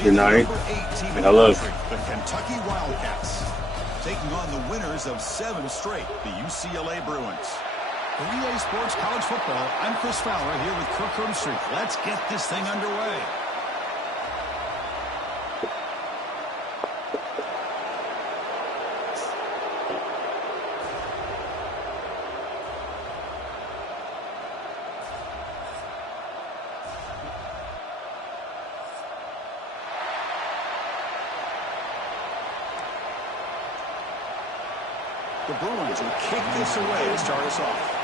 Good night, number 8 team in and I the love country, the Kentucky Wildcats, taking on the winners of 7 straight, the UCLA Bruins. For EA Sports College Football, I'm Chris Fowler here with Kirk Herbstreit. Let's get this thing underway. The Bruins will kick this away to start us off.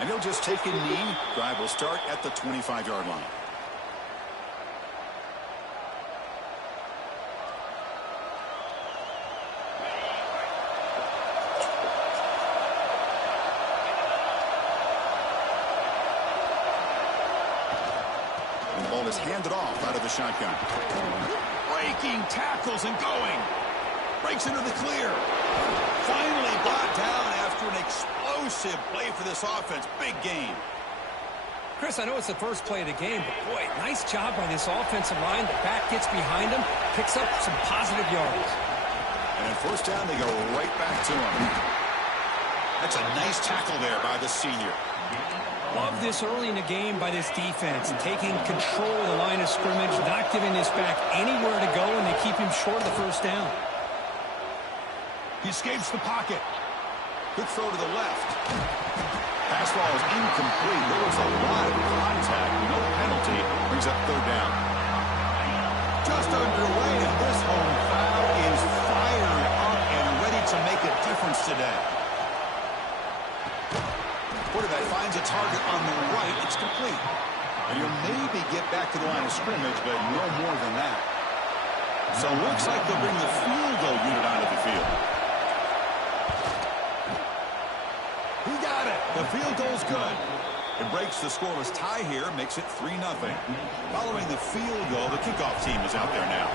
And he'll just take a knee. Drive will start at the 25-yard line. And the ball is handed off out of the shotgun. Breaking tackles and going. Breaks into the clear. Finally brought down after an explosive play for this offense. Big gain. Chris, I know it's the first play of the game, but boy, nice job by this offensive line. The back gets behind him, picks up some positive yards. And on first down, they go right back to him. That's a nice tackle there by the senior. Love this early in the game by this defense, taking control of the line of scrimmage, not giving this back anywhere to go, and they keep him short of the first down. He escapes the pocket. Good throw to the left. Pass ball is incomplete. There was a lot of contact. No penalty. Brings up third down. Just underway, and this home crowd is fired up and ready to make a difference today. Quarterback finds a target on the right. It's complete. And you'll maybe get back to the line of scrimmage, but no more than that. So it looks like they'll bring the field goal unit onto the field. He got it. The field goal's good. It breaks the scoreless tie here, makes it 3-0. Following the field goal, the kickoff team is out there now.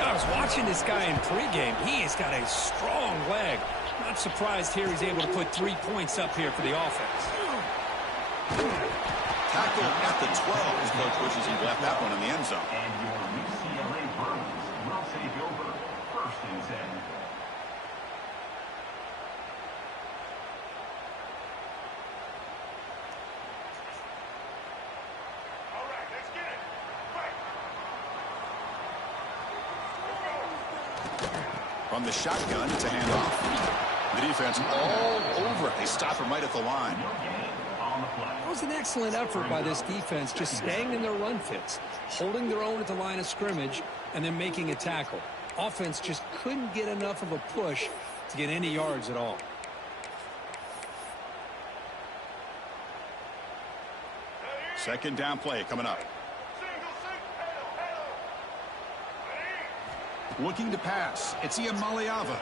I was watching this guy in pregame. He has got a strong leg. Not surprised here he's able to put 3 points up here for the offense. Tackle at the 12 as Coach wishes he left that one in the end zone. And your UCLA Bruins will take over 1st and 10. From the shotgun, it's a handoff. The defense all over it. They stop him right at the line. That was an excellent effort by this defense, just staying in their run fits, holding their own at the line of scrimmage, and then making a tackle. Offense just couldn't get enough of a push to get any yards at all. Second down play coming up. Looking to pass. It's Iamaleava.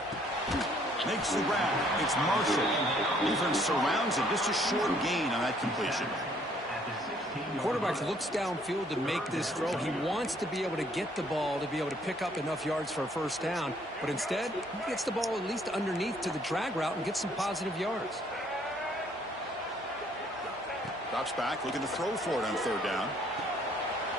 Makes the grab. It's Marshall. Defense surrounds him. Just a short gain on that completion. Quarterback looks downfield to make this throw. He wants to be able to get the ball to be able to pick up enough yards for a first down. But instead, he gets the ball at least underneath to the drag route and gets some positive yards. Drops back, looking to throw for it on third down.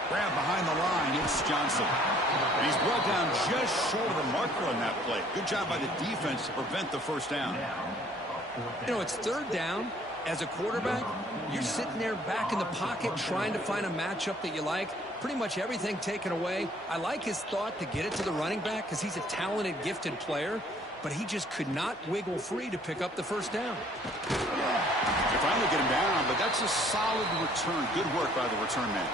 Grab behind the line, it's Johnson. And he's brought down just short of the marker on that play. Good job by the defense to prevent the first down. You know, it's third down. As a quarterback, you're sitting there back in the pocket trying to find a matchup that you like. Pretty much everything taken away. I like his thought to get it to the running back because he's a talented, gifted player, but he just could not wiggle free to pick up the first down. They finally get him down, but that's a solid return. Good work by the return man.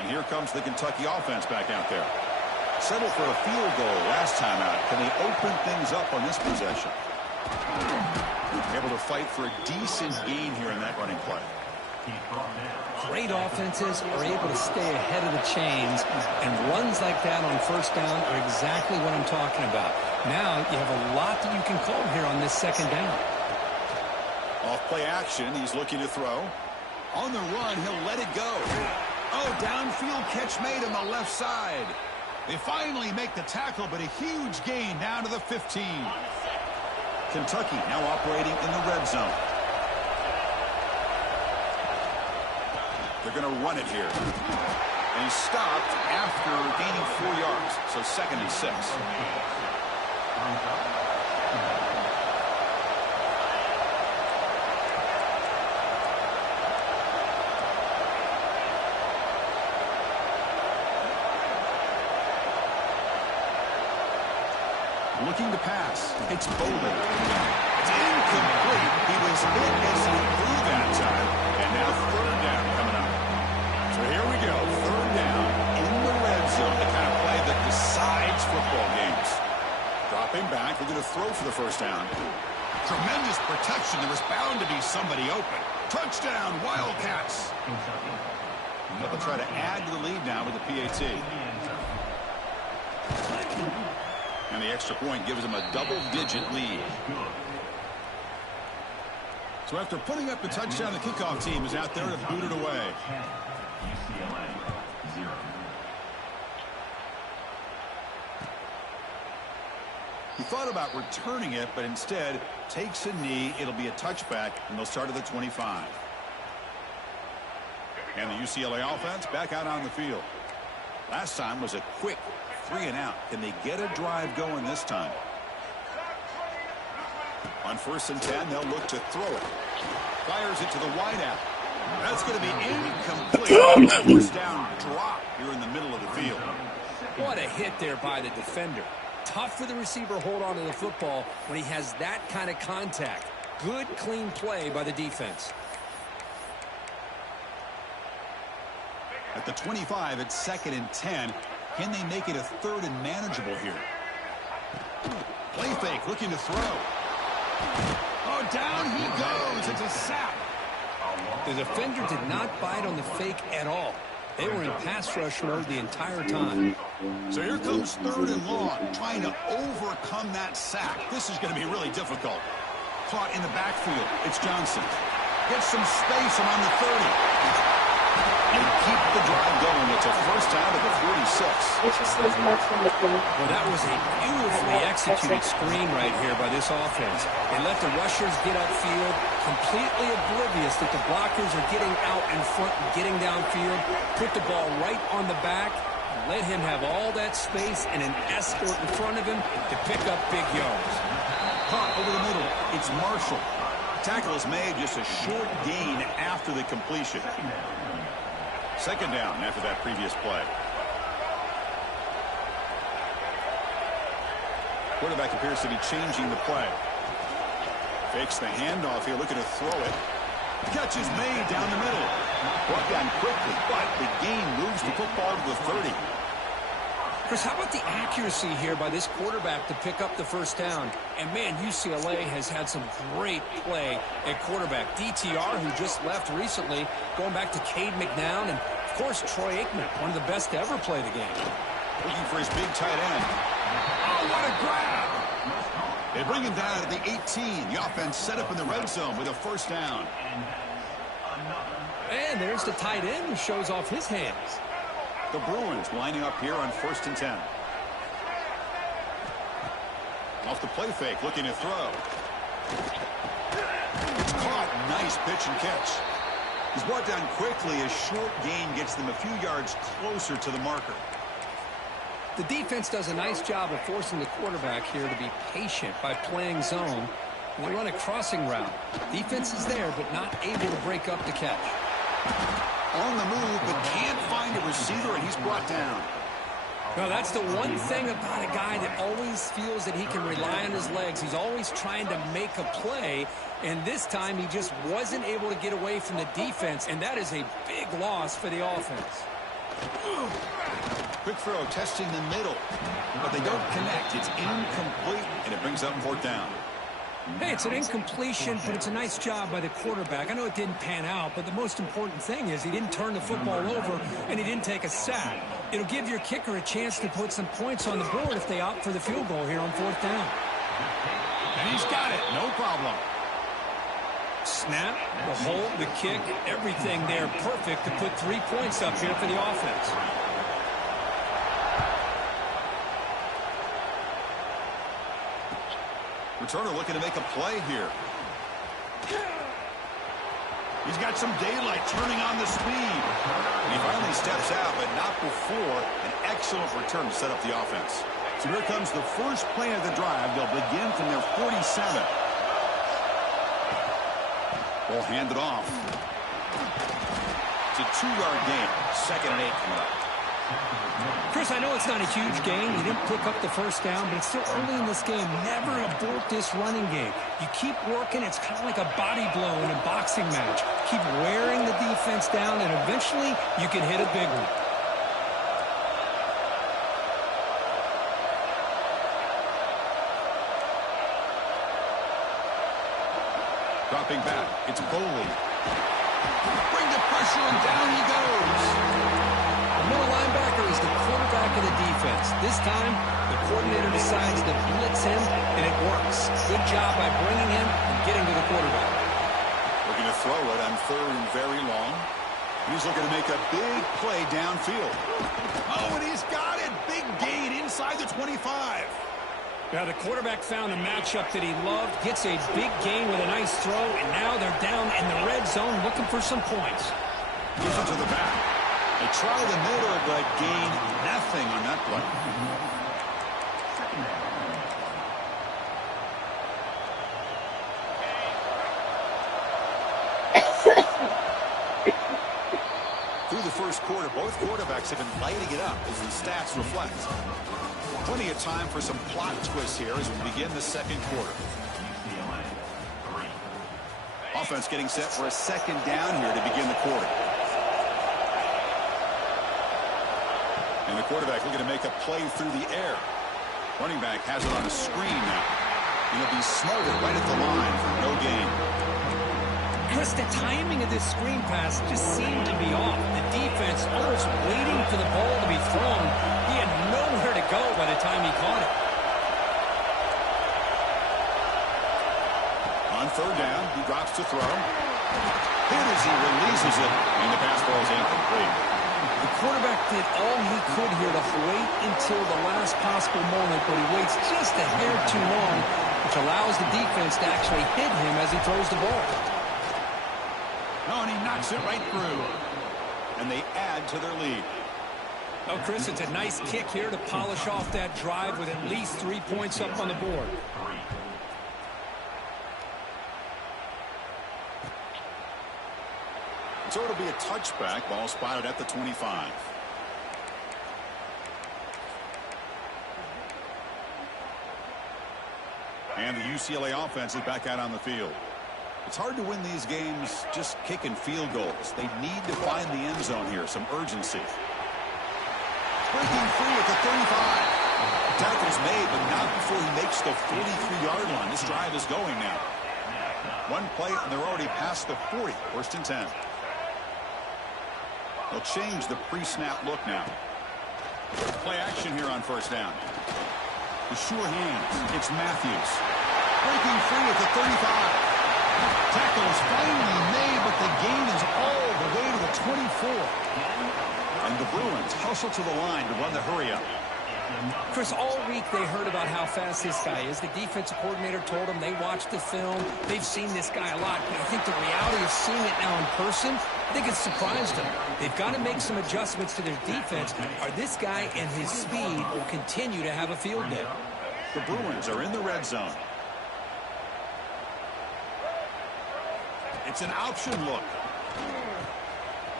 And here comes the Kentucky offense back out there. Settled for a field goal last time out. Can they open things up on this possession? Able to fight for a decent gain here in that running play. Great offenses are able to stay ahead of the chains, and runs like that on first down are exactly what I'm talking about. Now you have a lot that you can call here on this second down. Off play action, he's looking to throw. On the run, he'll let it go. Oh, downfield catch made on the left side. They finally make the tackle, but a huge gain down to the 15. Kentucky now operating in the red zone. They're going to run it here. And he's stopped after gaining 4 yards. So 2nd and 6. Looking to pass. It's Bowling. It's incomplete. He was hit as he threw that time. And now 3rd down coming up. So here we go. 3rd down in the red zone. The kind of play that decides football games. Dropping back. We're going to throw for the 1st down. Tremendous protection. There was bound to be somebody open. Touchdown, Wildcats. They'll try to add to the lead now with the PAT. And the extra point gives them a double-digit lead. So after putting up the touchdown, the kickoff team is out there to boot it away. He thought about returning it, but instead takes a knee. It'll be a touchback, and they'll start at the 25. And the UCLA offense back out on the field. Last time was a quick 3 and out. Can they get a drive going this time? On 1st and 10, they'll look to throw it. Fires it to the wideout. That's going to be incomplete. 1st down drop here in the middle of the field. What a hit there by the defender. Tough for the receiver to hold on to the football when he has that kind of contact. Good, clean play by the defense. At the 25, it's 2nd and 10. Can they make it a 3rd and manageable here? Play fake, looking to throw. Oh, down he goes. It's a sack. The defender did not bite on the fake at all. They were in pass rush mode the entire time. So here comes 3rd and long, trying to overcome that sack. This is going to be really difficult. Caught in the backfield. It's Johnson. Gets some space around the 30. And keep the drive going. It's a 1st down at the 46. Well, that was a beautifully executed screen right here by this offense. They let the rushers get upfield, completely oblivious that the blockers are getting out in front and getting downfield. Put the ball right on the back. Let him have all that space and an escort in front of him to pick up big yards. Caught over the middle. It's Marshall. Tackle is made, just a short gain after the completion. 2nd down after that previous play. Quarterback appears to be changing the play. Fakes the handoff here, looking to throw it. Catch is made down the middle. Brought down quickly, but the gain moves the football to the 30. Chris, how about the accuracy here by this quarterback to pick up the 1st down? And, man, UCLA has had some great play at quarterback. DTR, who just left recently, going back to Cade McNown, and, of course, Troy Aikman, one of the best to ever play the game. Looking for his big tight end. Oh, what a grab! They bring him down at the 18. The offense set up in the red zone with a 1st down. And there's the tight end who shows off his hands. The Bruins lining up here on 1st and 10. Off the play fake, looking to throw. It's caught. Nice pitch and catch. He's brought down quickly. A short gain gets them a few yards closer to the marker. The defense does a nice job of forcing the quarterback here to be patient by playing zone. And they run a crossing route. Defense is there, but not able to break up the catch. On the move, but can't find a receiver, and he's brought down. No, that's the one thing about a guy that always feels that he can rely on his legs. He's always trying to make a play, and this time he just wasn't able to get away from the defense, and that is a big loss for the offense. Quick throw, testing the middle, but they don't connect. It's incomplete, and it brings up 4th down. Hey, it's an incompletion, but it's a nice job by the quarterback. I know it didn't pan out, but the most important thing is he didn't turn the football over and he didn't take a sack. It'll give your kicker a chance to put some points on the board if they opt for the field goal here on 4th down. And he's got it. No problem. Snap, the hold, the kick, everything there perfect to put 3 points up here for the offense. Returner looking to make a play here. He's got some daylight turning on the speed. And he finally steps out, but not before an excellent return to set up the offense. So here comes the first play of the drive. They'll begin from their 47. Ball handed off. It's a 2-yard gain. 2nd and 8 coming up. Chris, I know it's not a huge gain. You didn't pick up the first down, but it's still early in this game. Never abort this running game. You keep working. It's kind of like a body blow in a boxing match. Keep wearing the defense down, and eventually you can hit a big one. Dropping back. It's Boley. Bring the pressure, and down he goes. The middle linebacker is the quarterback of the defense. This time, the coordinator decides to blitz him, and it works. Good job by bringing him and getting to the quarterback. Looking to throw it on 3rd and very long. He's looking to make a big play downfield. Oh, and he's got it. Big gain inside the 25. Now, the quarterback found a matchup that he loved, gets a big gain with a nice throw, and now they're down in the red zone looking for some points. Gives it to the back. They try the middle, but gain nothing on that play. Through the first quarter, both quarterbacks have been lighting it up as the stats reflect. Plenty of time for some plot twists here as we begin the second quarter. Offense getting set for a 2nd down here to begin the quarter. And the quarterback looking to make a play through the air. Running back has it on a screen now. He'll be smothered right at the line for no gain. Chris, the timing of this screen pass just seemed to be off. The defense almost waiting for the ball to be thrown. He had nowhere to go by the time he caught it. On 3rd down, he drops to throw. Hit as he releases it, and the pass ball is incomplete. The quarterback did all he could here to wait until the last possible moment, but he waits just a hair too long, which allows the defense to actually hit him as he throws the ball. Oh, and he knocks it right through. And they add to their lead. Oh, Chris, it's a nice kick here to polish off that drive with at least 3 points up on the board. So it'll be a touchback. Ball spotted at the 25. And the UCLA offense is back out on the field. It's hard to win these games just kicking field goals. They need to find the end zone here, some urgency. Breaking free at the 35. Tackle's made, but not before he makes the 43-yard line. This drive is going now. One play, and they're already past the 40. 1st and 10. They'll change the pre-snap look now. Play action here on 1st down. The sure hands. It's Matthews. Breaking free at the 35. Tackle is finally made, but the gain is all the way to the 24. And the Bruins hustle to the line to run the hurry-up. Chris, all week they heard about how fast this guy is. The defensive coordinator told them they watched the film. They've seen this guy a lot. But I think the reality of seeing it now in person, I think it's surprised them. They've got to make some adjustments to their defense, or this guy and his speed will continue to have a field day. The Bruins are in the red zone. It's an option look.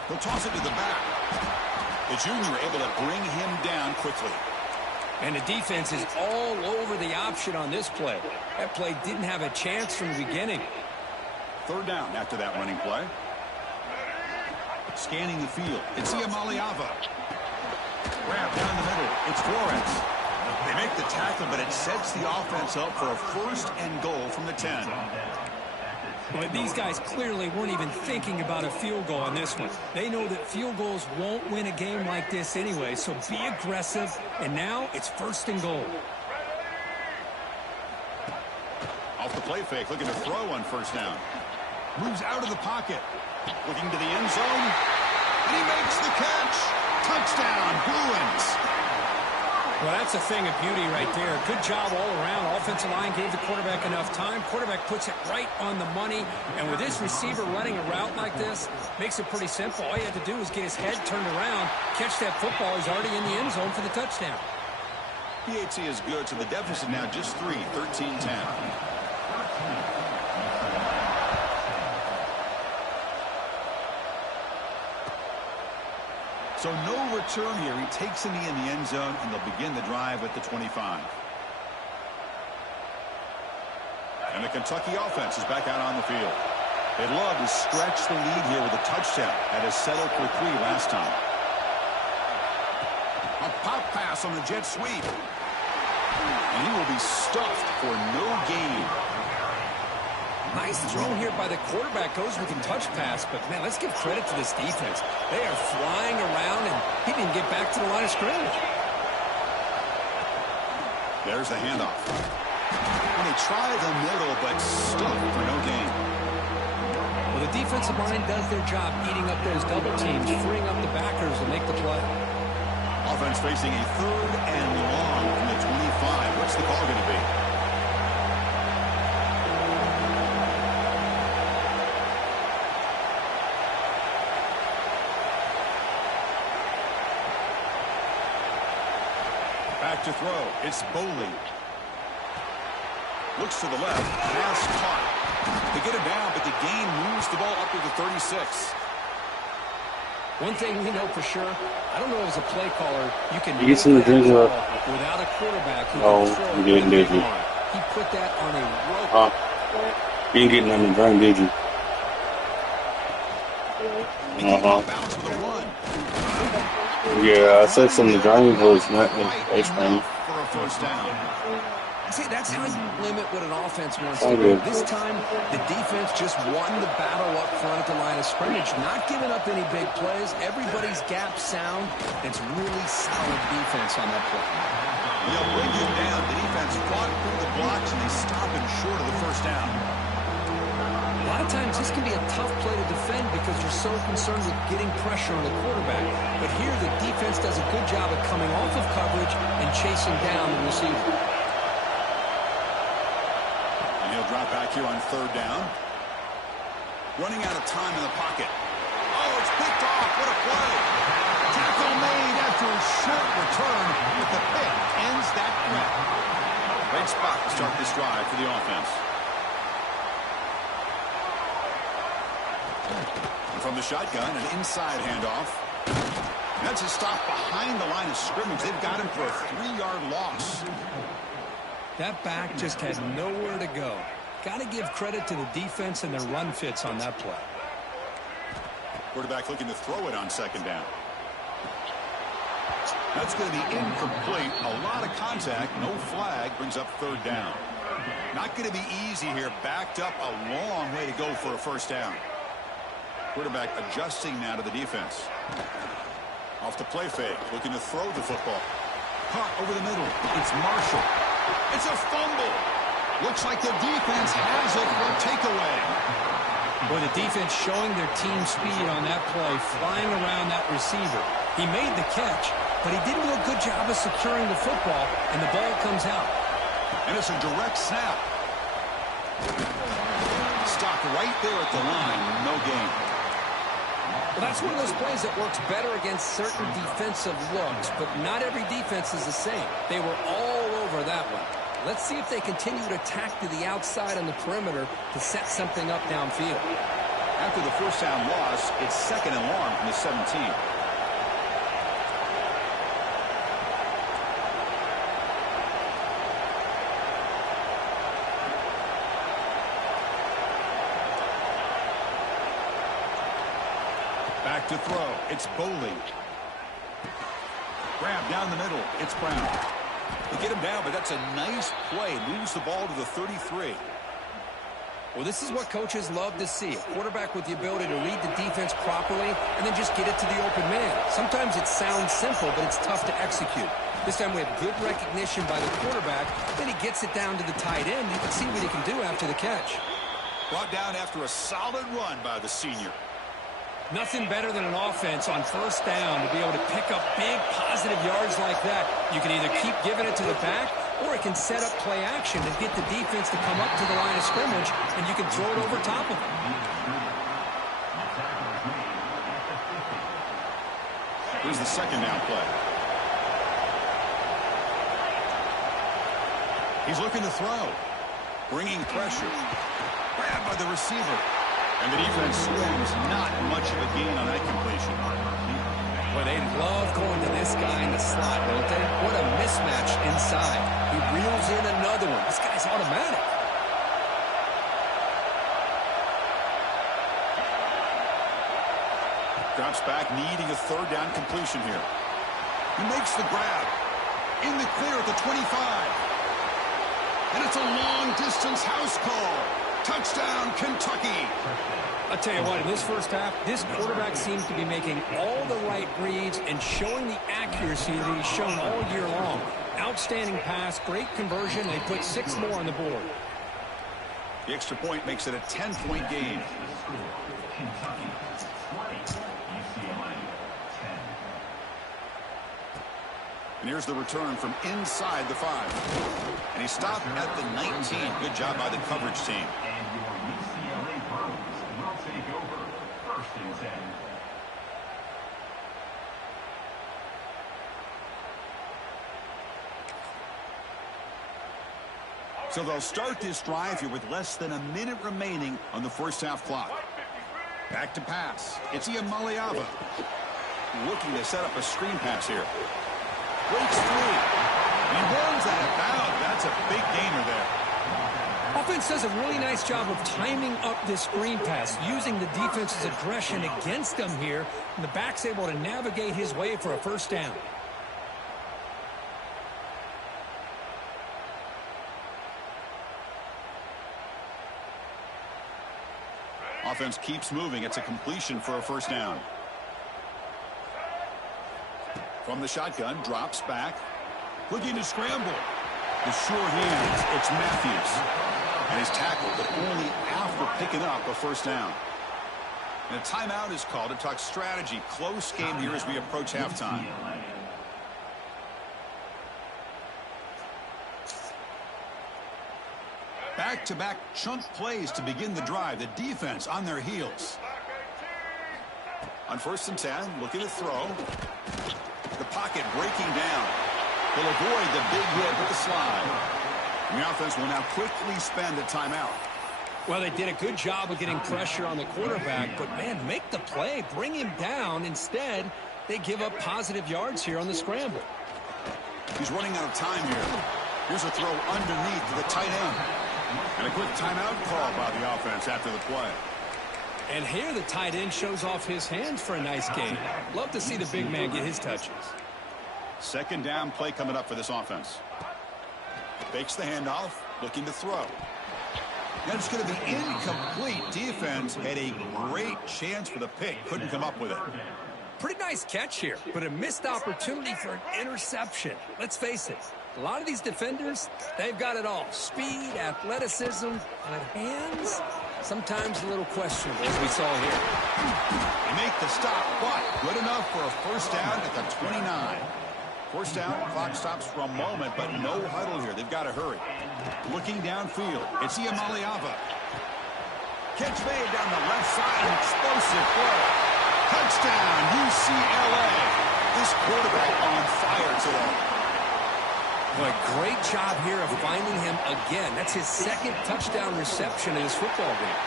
He'll toss it to the back. The junior able to bring him down quickly. And the defense is all over the option on this play. That play didn't have a chance from the beginning. 3rd down after that running play. Scanning the field. It's Iamaleava. Grab down the middle. It's Flores. They make the tackle, but it sets the offense up for a 1st and goal from the 10. But these guys clearly weren't even thinking about a field goal on this one. They know that field goals won't win a game like this anyway, so be aggressive. And now it's 1st and goal. Off the play fake, looking to throw on 1st down. Moves out of the pocket. Looking to the end zone. And he makes the catch. Touchdown, Bruins. Well, that's a thing of beauty right there. Good job all around. Offensive line gave the quarterback enough time. Quarterback puts it right on the money. And with this receiver running a route like this, makes it pretty simple. All you have to do is get his head turned around, catch that football. He's already in the end zone for the touchdown. PAT is good, so the deficit now just 3, 13-10. So no return here. He takes in the end zone, and they'll begin the drive at the 25. And the Kentucky offense is back out on the field. They'd love to stretch the lead here with a touchdown. That is settled for 3 last time. A pop pass on the jet sweep. And he will be stuffed for no gain. Nice throw here by the quarterback. Goes with a touch pass. But, man, let's give credit to this defense. They are flying around, and he didn't get back to the line of scrimmage. There's the handoff. And they try the middle, but stuffed for no gain. Well, the defensive line does their job eating up those double teams, freeing up the backers to make the play. Offense facing a 3rd and long from the 25. What's the call going to be? Back to throw. It's Boley. Looks to the left. Pass caught. They get him down, but the gain moves the ball up to the 36. One thing we know for sure, I don't know as a play caller, you can get some of the drinks up without a quarterback who No, can throw you didn't, with did you? his arm. He put that on a rope. You didn't get none of the drink, did you? Bounce with a run. Yeah, I said some of the drink was not ice cream. For a first down. See, that's how you limit what an offense wants I to do. did. This time, the defense just won the battle up front at the line of scrimmage, not giving up any big plays. Everybody's gap sound. It's really solid defense on that play. They'll bring him down. The defense fought through the blocks, and they stop him short of the first down. A lot of times, this can be a tough play to defend because you're so concerned with getting pressure on the quarterback. But here, the defense does a good job of coming off of coverage and chasing down the receiver. He'll drop back here on 3rd down. Running out of time in the pocket. Oh, it's picked off. What a play. Tackle made after a short return, but the pick ends that threat. Great spot to start this drive for the offense. And from the shotgun, an inside handoff. That's a stop behind the line of scrimmage. They've got him for a 3-yard loss. That back just had nowhere to go. Got to give credit to the defense and their run fits on that play. Quarterback looking to throw it on 2nd down. That's going to be incomplete. A lot of contact. No flag. Brings up 3rd down. Not going to be easy here. Backed up a long way to go for a first down. Quarterback adjusting now to the defense. Off the play fake. Looking to throw the football. Caught over the middle. It's Marshall. It's a fumble. Looks like the defense has it for a takeaway. Boy, the defense showing their team speed on that play, flying around that receiver. He made the catch, but he didn't do a good job of securing the football, and the ball comes out. And it's a direct snap. Stopped right there at the line. No gain. Well, that's one of those plays that works better against certain defensive looks, but not every defense is the same. They were all over that one. Let's see if they continue to attack to the outside on the perimeter to set something up downfield. After the first down loss, it's 2nd and long from the 17. Back to throw. It's Boley. Grab down the middle. It's Brown. They get him down, but that's a nice play. Moves the ball to the 33. Well, this is what coaches love to see. A quarterback with the ability to read the defense properly and then just get it to the open man. Sometimes it sounds simple, but it's tough to execute. This time we have good recognition by the quarterback. Then he gets it down to the tight end. You can see what he can do after the catch. Brought down after a solid run by the senior. Nothing better than an offense on first down to be able to pick up big positive yards like that. You can either keep giving it to the back, or it can set up play action and get the defense to come up to the line of scrimmage, and you can throw it over top of them. Here's the second down play. He's looking to throw. Bringing pressure. Grabbed by the receiver. And the defense swings. Not much of a gain on that completion. Well, they love going to this guy in the slot, don't they? What a mismatch inside. He reels in another one. This guy's automatic. Drops back, needing a third down completion here. He makes the grab. In the clear at the 25. And it's a long-distance house call. Touchdown, Kentucky. I'll tell you what, in this first half, this quarterback seems to be making all the right reads and showing the accuracy that he's shown all year long. Outstanding pass, great conversion. They put 6 more on the board. The extra point makes it a 10-point game. Kentucky 20, UCLA 10. And here's the return from inside the 5. And he stopped at the 19. Good job by the coverage team. And your UCLA Bruins will take over first and 10. So they'll start this drive here with less than a minute remaining on the first half clock. Back to pass. It's Iamaleava. Looking to set up a screen pass here. Breaks free. He runs out of bounds. That's a big gainer there. Offense does a really nice job of timing up this screen pass, using the defense's aggression against him here, and the back's able to navigate his way for a first down. Offense keeps moving. It's a completion for a first down. From the shotgun, drops back. Looking to scramble. The sure hands, it's Matthews. And he's tackled, but only after picking up a first down. And a timeout is called to talk strategy. Close game here as we approach halftime. Back-to-back chunk plays to begin the drive. The defense on their heels. On first and 10, looking to throw. The pocket breaking down. They'll avoid the big hit with the slide. And the offense will now quickly spend a timeout. Well, they did a good job of getting pressure on the quarterback, but, man, make the play, bring him down. Instead, they give up positive yards here on the scramble. He's running out of time here. Here's a throw underneath to the tight end. And a quick timeout call by the offense after the play. And here the tight end shows off his hands for a nice gain. Love to see the big man get his touches. Second down play coming up for this offense. Fakes the handoff, looking to throw. And it's going to be incomplete. Defense had a great chance for the pick. Couldn't come up with it. Pretty nice catch here, but a missed opportunity for an interception. Let's face it, a lot of these defenders, they've got it all. Speed, athleticism, but hands, sometimes a little questionable, as we saw here. They make the stop, but good enough for a first down at the 29. First down, clock stops for a moment, but no huddle here. They've got to hurry. Looking downfield, it's Iamaleava. Catch made down the left side, an explosive throw. Touchdown, UCLA. This quarterback on fire today. Boy, great job here of finding him again. That's his second touchdown reception in his football game.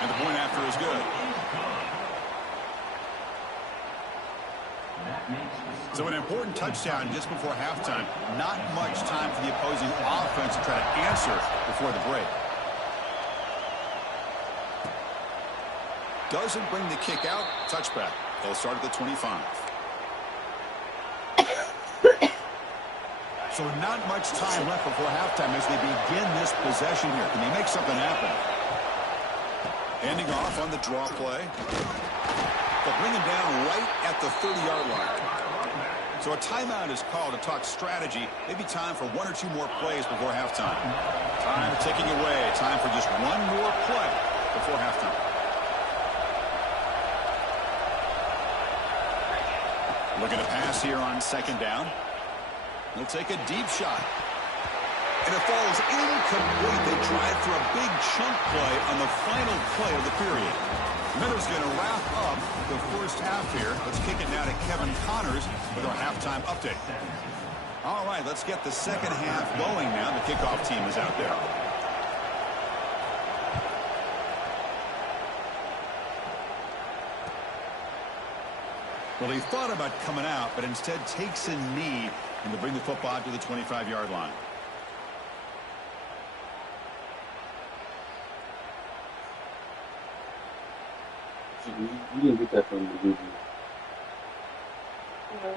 And the point after is good. So an important touchdown just before halftime. Not much time for the opposing offense to try to answer before the break. Doesn't bring the kick out. Touchback. They'll start at the 25. So not much time left before halftime as they begin this possession here. Can they make something happen? Handing off on the draw play. They'll bring him down right at the 30-yard line. So a timeout is called to talk strategy. Maybe time for one or two more plays before halftime. Time ticking away. Time for just one more play before halftime. Looking to pass here on second down. He'll take a deep shot. And it falls incomplete. They tried for a big chunk play on the final play of the period. Miller's going to wrap up the first half here. Let's kick it now to Kevin Connors with our halftime update. All right, let's get the second half going now. The kickoff team is out there. Well, he thought about coming out, but instead takes a knee and to bring the football to the 25-yard line. You didn't get that from the movie. No.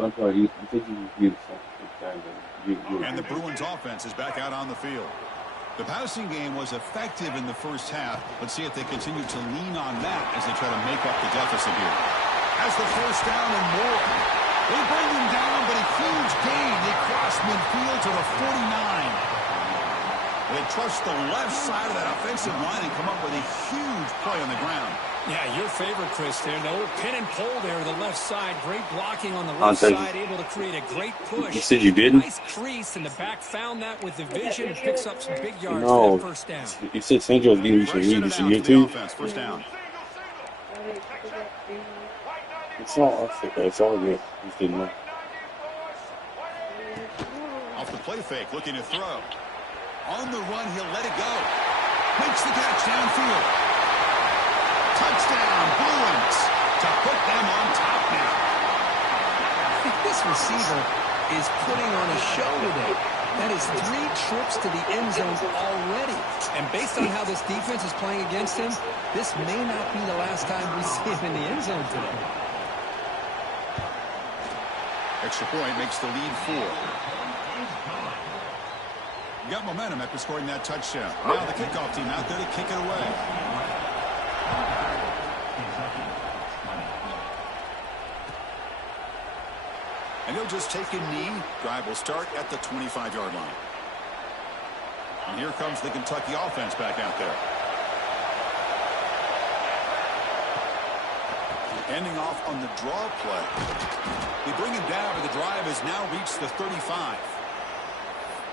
I'm sorry, you said you something. And the Bruins offense is back out on the field. The passing game was effective in the first half. Let's see if they continue to lean on that as they try to make up the deficit here. Has the first down and more. They bring him down, but a huge gain. They cross midfield to the 49. They trust the left side of that offensive line and come up with a huge play on the ground. Yeah, your favorite, Chris, there. No pin and pull there, the left side. Great blocking on the left side, able to create a great push. You said you didn't? Nice crease, and the back found that with the vision and picks up some big yards for that first down. You said St. Joe's giving you some lead this year, too? First down. It's all good. Just didn't know. Off the play fake, looking to throw. On the run, he'll let it go. Makes the catch downfield. Touchdown, Bruins, to put them on top now. This receiver is putting on a show today. That is 3 trips to the end zone already. And based on how this defense is playing against him, this may not be the last time we see him in the end zone today. Extra point makes the lead 4. You got momentum after scoring that touchdown. Now the kickoff team out there to kick it away. And he'll just take a knee. Drive will start at the 25-yard line. And here comes the Kentucky offense back out there. Ending off on the draw play. They bring him down, but the drive has now reached the 35.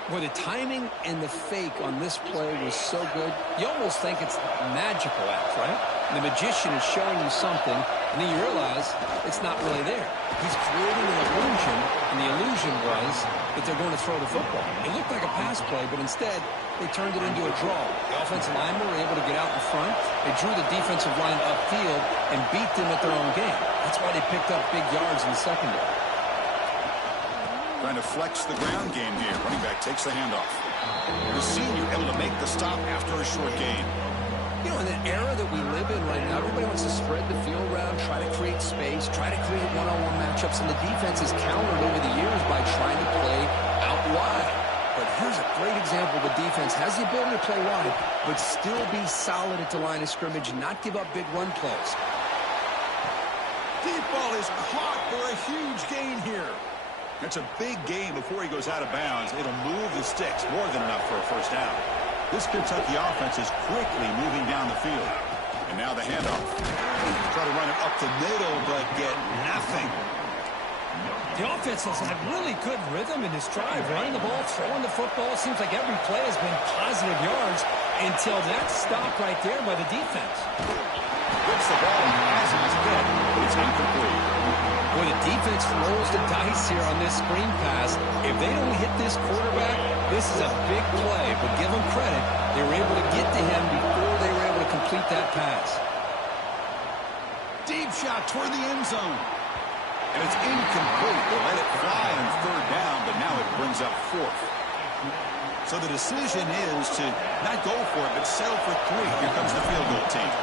Boy, the timing and the fake on this play was so good, you almost think it's magical act, right? The magician is showing you something, and then you realize it's not really there. He's creating an illusion, and the illusion was that they're going to throw the football. It looked like a pass play, but instead, they turned it into a draw. The offensive linemen were able to get out in front. They drew the defensive line upfield and beat them at their own game. That's why they picked up big yards in the secondary. Trying to flex the ground game here. Running back takes the handoff. The senior able to make the stop after a short gain. You know, in the era that we live in right now, everybody wants to spread the field around, try to create space, try to create one-on-one matchups, and the defense has countered over the years by trying to play out wide. But here's a great example. The defense has the ability to play wide, but still be solid at the line of scrimmage, not give up big run plays. Deep ball is caught for a huge gain here. That's a big gain before he goes out of bounds. It'll move the sticks, more than enough for a first down. This Kentucky offense is quickly moving down the field. And now the handoff. Try to run it up the middle, but get nothing. The offense has had really good rhythm in this drive, running the ball, throwing the football. It seems like every play has been positive yards until that stop right there by the defense. Gets the ball as it is hit, but it's incomplete. When the defense rolls the dice here on this screen pass, if they don't hit this quarterback, this is a big play. But give them credit, they were able to get to him before they were able to complete that pass. Deep shot toward the end zone. And it's incomplete. They let it fly on third down, but now it brings up fourth. So the decision is to not go for it, but settle for 3. Here comes the field goal team.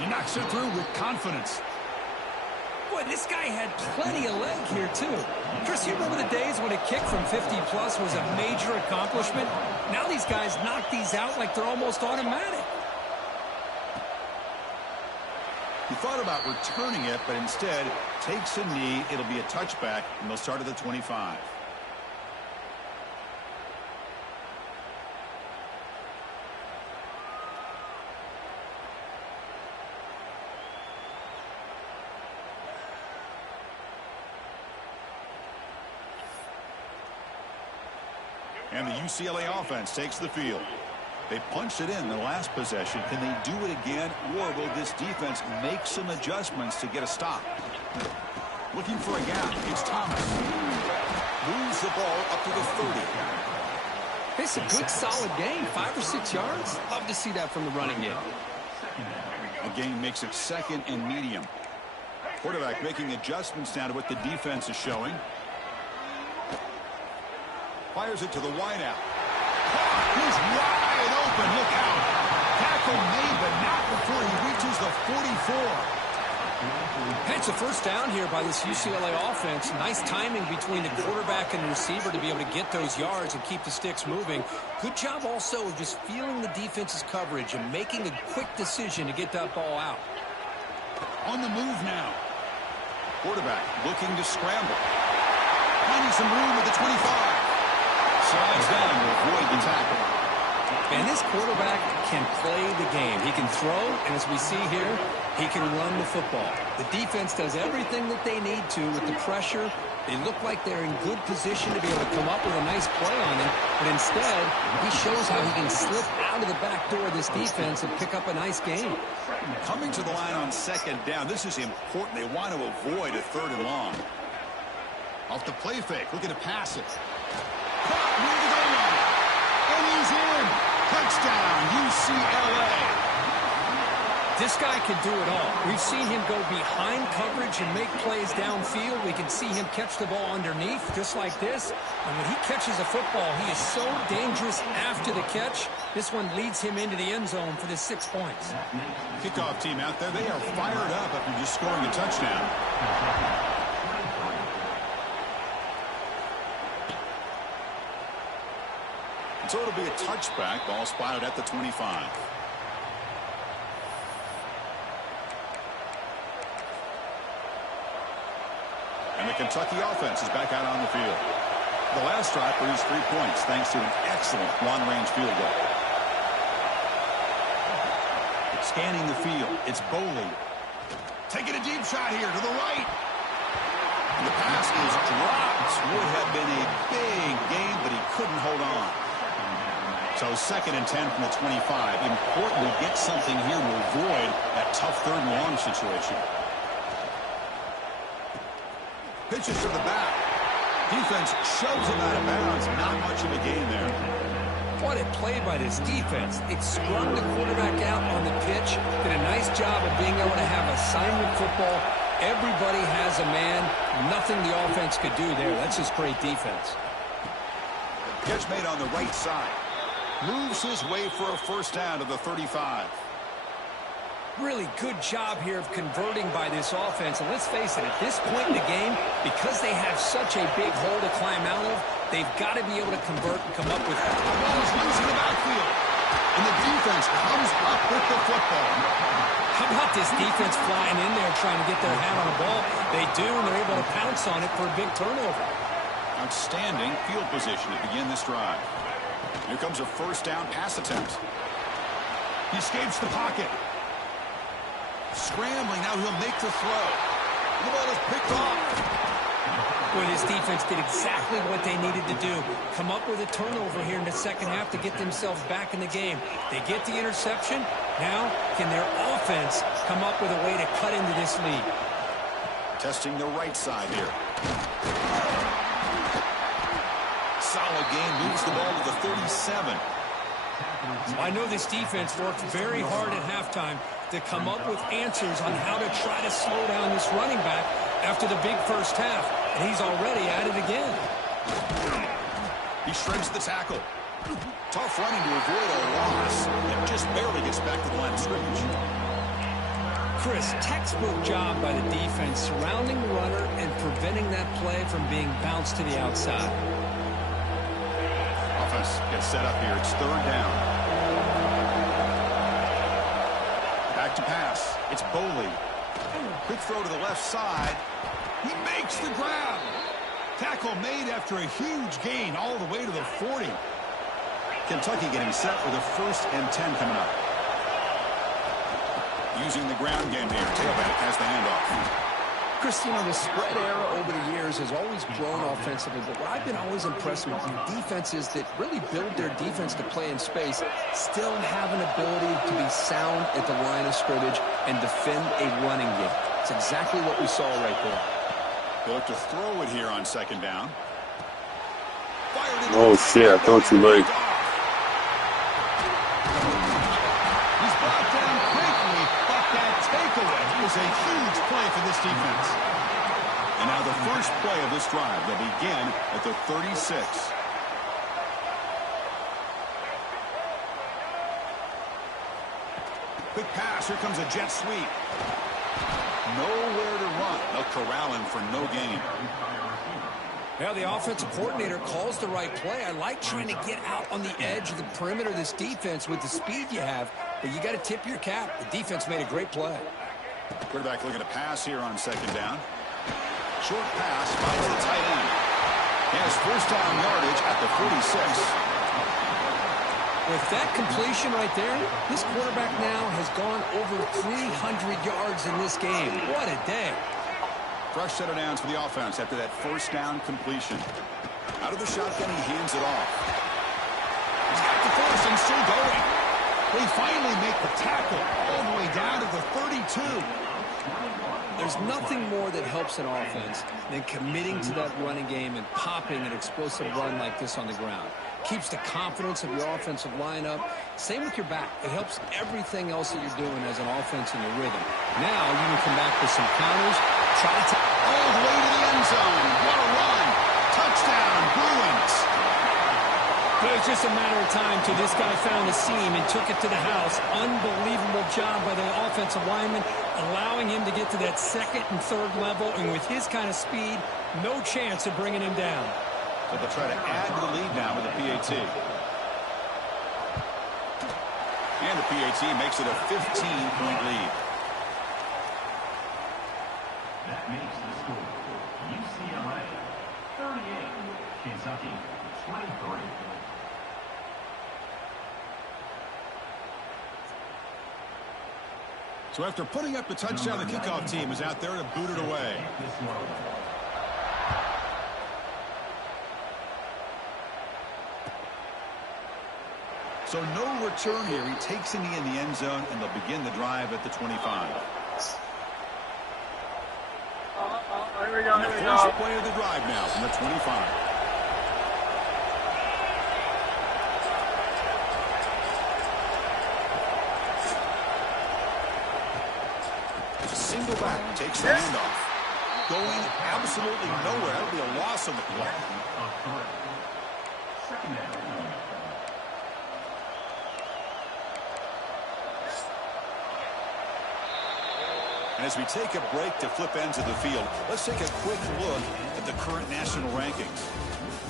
He knocks it through with confidence. Boy, this guy had plenty of leg here, too. Chris, you remember the days when a kick from 50-plus was a major accomplishment? Now these guys knock these out like they're almost automatic. He thought about returning it, but instead takes a knee. It'll be a touchback, and they'll start at the 25. And the UCLA offense takes the field. They punched it in the last possession. Can they do it again, or will this defense make some adjustments to get a stop? Looking for a gap. It's Thomas. Moves the ball up to the 30. It's a good, solid game. 5 or 6 yards. Love to see that from the running game. A gain makes it second and medium. Quarterback making adjustments now to what the defense is showing. Fires it to the wideout. He's wide open. Look out. Tackle made, but not before he reaches the 44. It's a first down here by this UCLA offense. Nice timing between the quarterback and the receiver to be able to get those yards and keep the sticks moving. Good job also of just feeling the defense's coverage and making a quick decision to get that ball out. On the move now. Quarterback looking to scramble. Finding some room at the 25. Slides down to avoid the tackle. And this quarterback can play the game. He can throw, and as we see here, he can run the football. The defense does everything that they need to with the pressure. They look like they're in good position to be able to come up with a nice play on him, but instead, he shows how he can slip out of the back door of this defense and pick up a nice gain. Coming to the line on second down, this is important. They want to avoid a third and long. Off the play fake, looking to pass it. Caught near the goal line. And he's in. Touchdown, UCLA. This guy can do it all. We've seen him go behind coverage and make plays downfield. We can see him catch the ball underneath just like this. And when he catches a football, he is so dangerous after the catch. This one leads him into the end zone for the 6 points. Kickoff team out there, they are fired up after just scoring a touchdown. So it'll be a touchback. Ball spotted at the 25. And the Kentucky offense is back out on the field. The last drive produced 3 points thanks to an excellent long-range field goal. Scanning the field, it's Boley. Taking a deep shot here to the right. And the pass is dropped. Would have been a big gain, but he couldn't hold on. So 2nd and 10 from the 25. Important to get something here to avoid that tough third and long situation. Pitches to the back. Defense shoves him out of bounds. Not much of a gain there. What a play by this defense. It sprung the quarterback out on the pitch. Did a nice job of being able to have assignment football. Everybody has a man. Nothing the offense could do there. That's just great defense. Catch made on the right side. Moves his way for a first down to the 35. Really good job here of converting by this offense. And let's face it, at this point in the game, because they have such a big hole to climb out of, they've got to be able to convert and come up with it. The ball is loose in the backfield. And the defense comes up with the football. How about this defense flying in there trying to get their hand on the ball? They do, and they're able to pounce on it for a big turnover. Outstanding field position to begin this drive. Here comes a first down pass attempt. He escapes the pocket. Scrambling, now he'll make the throw. The ball is picked off. Well, his defense did exactly what they needed to do. Come up with a turnover here in the second half to get themselves back in the game. They get the interception. Now, can their offense come up with a way to cut into this lead? Testing the right side here. Solid game, moves the ball to the 37. I know this defense worked very hard at halftime to come up with answers on how to try to slow down this running back after the big first half, and he's already at it again. He shreds the tackle. Tough running to avoid a loss, and just barely gets back to the line of scrimmage. Chris, textbook job by the defense surrounding the runner and preventing that play from being bounced to the outside. Offense gets set up here. It's third down. Back to pass. It's Boley. Quick throw to the left side. He makes the grab. Tackle made after a huge gain all the way to the 40. Kentucky getting set for the 1st and 10 coming up. Using the ground game here. Tailback has the handoff. Chris, you know, the spread era over the years has always grown offensively, but what I've been always impressed with defenses that really build their defense to play in space still have an ability to be sound at the line of scrimmage and defend a running game. It's exactly what we saw right there. They look to throw it here on second down. Oh, shit, I thought too late. He's brought down quickly, but that takeaway is a huge play for this defense. And now the first play of this drive. They'll begin at the 36. Quick pass. Here comes a jet sweep. Nowhere to run. They'll corral him for no gain. Yeah, the offensive coordinator calls the right play. I like trying to get out on the edge of the perimeter of this defense with the speed you have, but you got to tip your cap. The defense made a great play. Quarterback looking to pass here on second down. Short pass finds the tight end. He has first down yardage at the 46. With that completion right there, this quarterback now has gone over 300 yards in this game. What a day. Fresh set of downs for the offense after that first down completion. Out of the shotgun, he hands it off. He's got the first and still going. They finally make the tackle all the way down to the 32. There's nothing more that helps an offense than committing to that running game and popping an explosive run like this on the ground. Keeps the confidence of your offensive lineup. Same with your back. It helps everything else that you're doing as an offense in your rhythm. Now you can come back with some counters. Try to all the way to the end zone. What a run. Touchdown, Bruins. It was just a matter of time till this guy found the seam and took it to the house. Unbelievable job by the offensive lineman, allowing him to get to that second and third level. And with his kind of speed, no chance of bringing him down. So they'll try to add to the lead now with the PAT. And the PAT makes it a 15-point lead. That makes the score UCLA 38, Kentucky 23. So after putting up the touchdown, the kickoff team is out there to boot it away. So no return here. He takes in the end zone, and they'll begin the drive at the 25. Here we go, And the first play of the drive now from the 25. Single back takes the handoff. Going absolutely nowhere. That would be a loss on the play. Second down. And as we take a break to flip ends of the field, let's take a quick look at the current national rankings.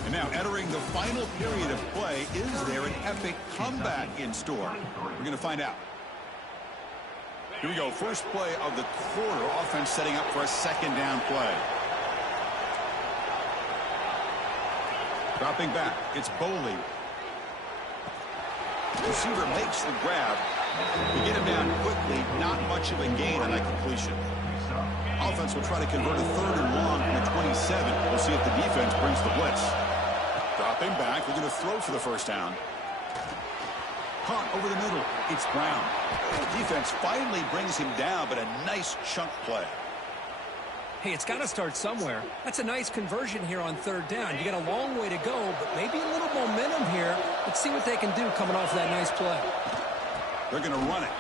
And now entering the final period of play, is there an epic comeback in store? We're going to find out. Here we go. First play of the quarter. Offense setting up for a second down play. Dropping back. It's Boley. Receiver makes the grab. We get him down quickly. Not much of a gain on that completion. Offense will try to convert a third and long from the 27. We'll see if the defense brings the blitz. Dropping back. They're going to throw for the first down. Hunt over the middle. It's Brown. The defense finally brings him down, but a nice chunk play. Hey, it's got to start somewhere. That's a nice conversion here on third down. You got a long way to go, but maybe a little momentum here. Let's see what they can do coming off that nice play. They're going to run it.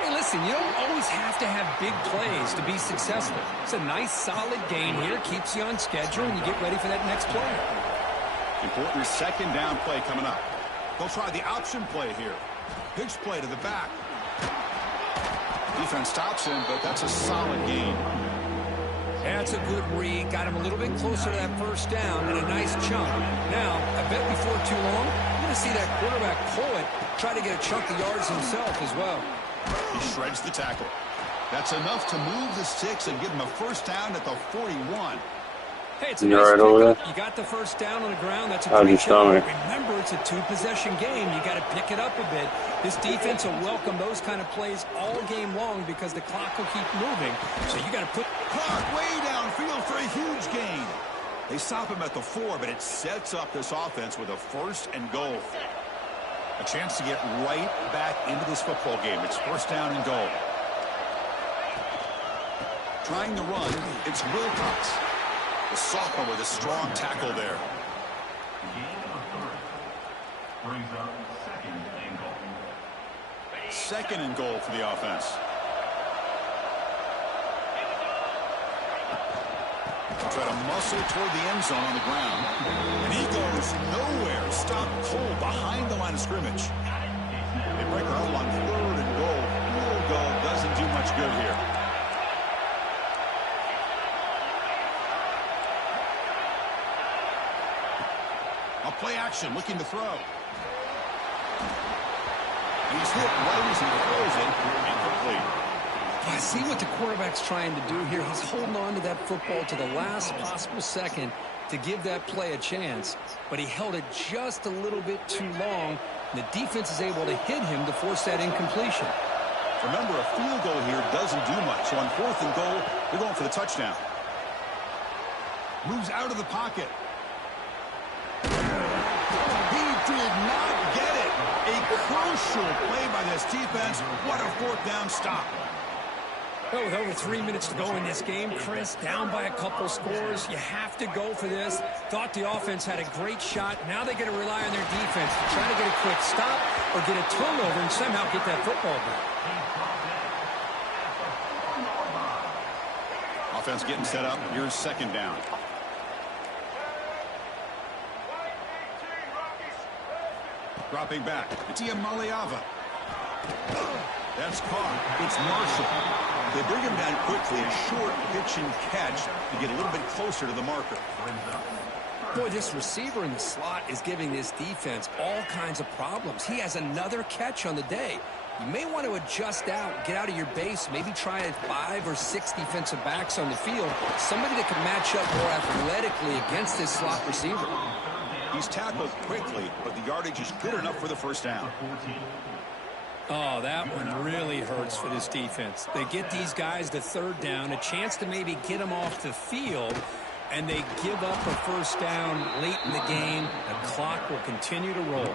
Hey, listen, you don't always have to have big plays to be successful. It's a nice, solid gain here. Keeps you on schedule, and you get ready for that next play. Important second down play coming up. They'll try the option play here. Pitch play to the back. Defense stops him, but that's a solid gain. That's a good read. Got him a little bit closer to that first down and a nice chunk. Now, I bet before too long, you're going to see that quarterback pull it, try to get a chunk of yards himself as well. He shreds the tackle. That's enough to move the sticks and give him a first down at the 41. Hey, it's a nice right over there. You got the first down on the ground. That's a great shot. Remember, it's a two-possession game. You got to pick it up a bit. This defense will welcome those kind of plays all game long because the clock will keep moving. So you got to put Clark way downfield for a huge gain. They stop him at the 4, but it sets up this offense with a 1st and goal. A chance to get right back into this football game. It's 1st down and goal. Trying to run, it's Wilcox. The sophomore with a strong tackle there. Brings up 2nd and goal. 2nd and goal for the offense. Try to muscle toward the end zone on the ground. And he goes nowhere. Stop cold behind the line of scrimmage. They break a huddle on 3rd and goal. Field goal doesn't do much good here. A play action, looking to throw. He's hit right as he throws it. Incomplete. I see what the quarterback's trying to do here. He's holding on to that football to the last possible second to give that play a chance. But he held it just a little bit too long. And the defense is able to hit him to force that incompletion. Remember, a field goal here doesn't do much. So on 4th and goal, they're going for the touchdown. Moves out of the pocket. He did not get it. A crucial play by this defense. What a 4th down stop. Well, with over 3 minutes to go in this game, Chris, down by a couple scores, you have to go for this. Thought the offense had a great shot. Now they got to rely on their defense to try to get a quick stop or get a turnover and somehow get that football back. Offense getting set up. Here's 2nd down. Dropping back. It's Iamaleava. That's caught. It's Marshall. They bring him down quickly. A short pitch and catch to get a little bit closer to the marker. Boy, this receiver in the slot is giving this defense all kinds of problems. He has another catch on the day. You may want to adjust out, get out of your base, maybe try 5 or 6 defensive backs on the field. Somebody that can match up more athletically against this slot receiver. He's tackled quickly, but the yardage is good enough for the 1st down. Oh, that one really hurts for this defense. They get these guys to 3rd down, a chance to maybe get them off the field, and they give up a 1st down late in the game. The clock will continue to roll.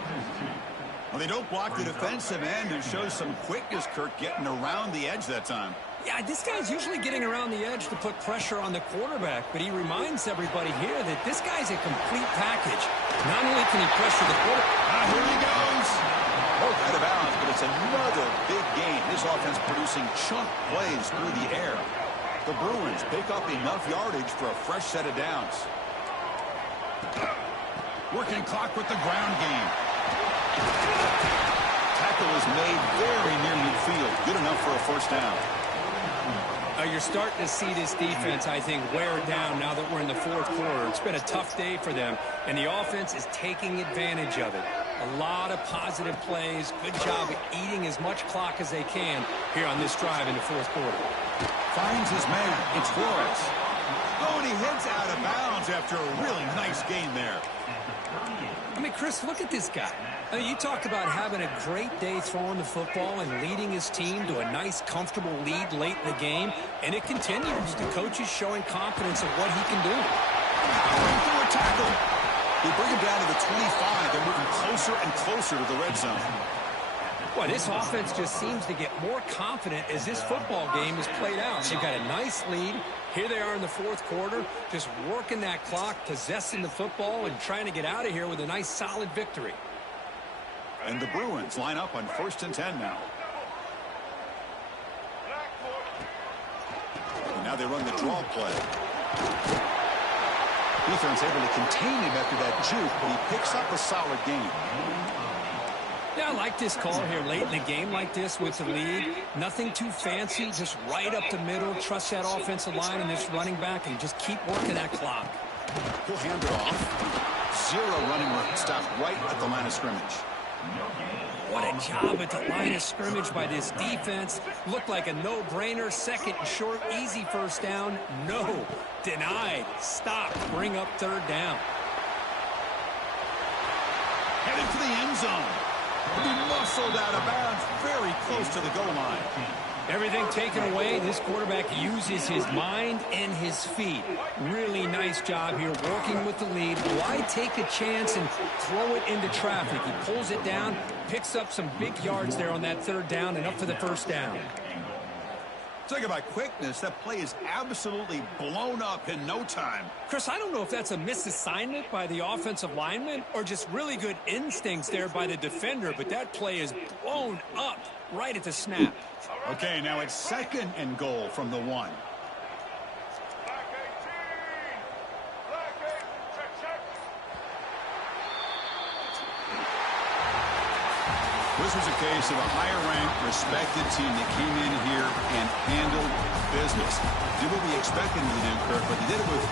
Well, they don't block the defensive end and shows some quickness, Kirk, getting around the edge that time. Yeah, this guy's usually getting around the edge to put pressure on the quarterback, but he reminds everybody here that this guy's a complete package. Not only can he pressure the quarterback. Here he goes. Both out of bounds, but it's another big game. This offense producing chunk plays through the air. The Bruins pick up enough yardage for a fresh set of downs. Working clock with the ground game. Tackle is made very near midfield. Good enough for a 1st down. You're starting to see this defense, I think, wear down now that we're in the 4th quarter. It's been a tough day for them, and the offense is taking advantage of it. A lot of positive plays. Good job of eating as much clock as they can here on this drive in the 4th quarter. Finds his man. It's Flores. Oh, and he heads out of bounds after a really nice game there. I mean, Chris, look at this guy. I mean, you talk about having a great day throwing the football and leading his team to a nice, comfortable lead late in the game, and it continues. The coach is showing confidence of what he can do. Powering through a tackle. They bring him down to the 25. They're moving closer and closer to the red zone. Well, this offense just seems to get more confident as this football game is played out. They've got a nice lead. Here they are in the 4th quarter, just working that clock, possessing the football, and trying to get out of here with a nice, solid victory. And the Bruins line up on 1st and 10 now. And now they run the draw play. Defense able to contain him after that juke, but he picks up a solid gain. Yeah, I like this call here late in the game like this with the lead. Nothing too fancy, just right up the middle. Trust that offensive line and this running back and just keep working that clock. He'll hand it off. 0 running room. Stopped right at the line of scrimmage. What a job at the line of scrimmage by this defense. Looked like a no-brainer. 2nd and short, easy 1st down. No, denied. Stop. Bring up 3rd down. Headed for the end zone. He muscled out of bounds very close to the goal line. Everything taken away, this quarterback uses his mind and his feet. Really nice job here working with the lead. Why take a chance and throw it into traffic? He pulls it down, picks up some big yards there on that third down and up for the first down. Talk about quickness. That play is absolutely blown up in no time. Chris, I don't know if that's a misassignment by the offensive lineman or just really good instincts there by the defender, but that play is blown up right at the snap. Okay, now it's 2nd and goal from the 1. This was a case of a higher-ranked, respected team that came in here and handled business. Did what we expected them to do, Kirk, but they did it with